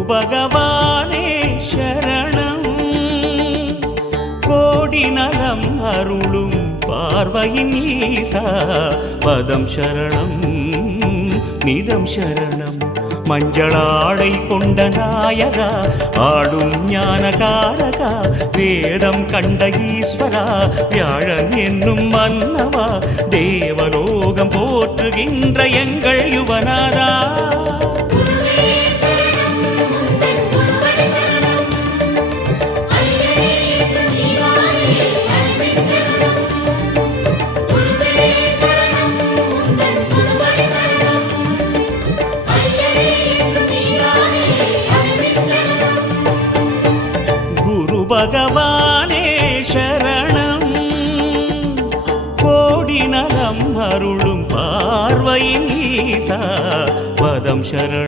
பகவானே சரணம் கோடி நலம் அருளும் பார்வையின் ஈசா பதம் சரணம் நிதம் சரணம் மஞ்சளாடை கொண்ட நாயகா ஆடும் ஞானகாரகா வேதம் கண்ட ஈஸ்வரா வியாழன் என்னும் மன்னவா தேவலோகம் போற்றுகின்ற எங்கள் யுவனாதா பகவானே சரணம் கோடி நலம் அருளும் பார்வையின் ஈசா பதம் சரணம்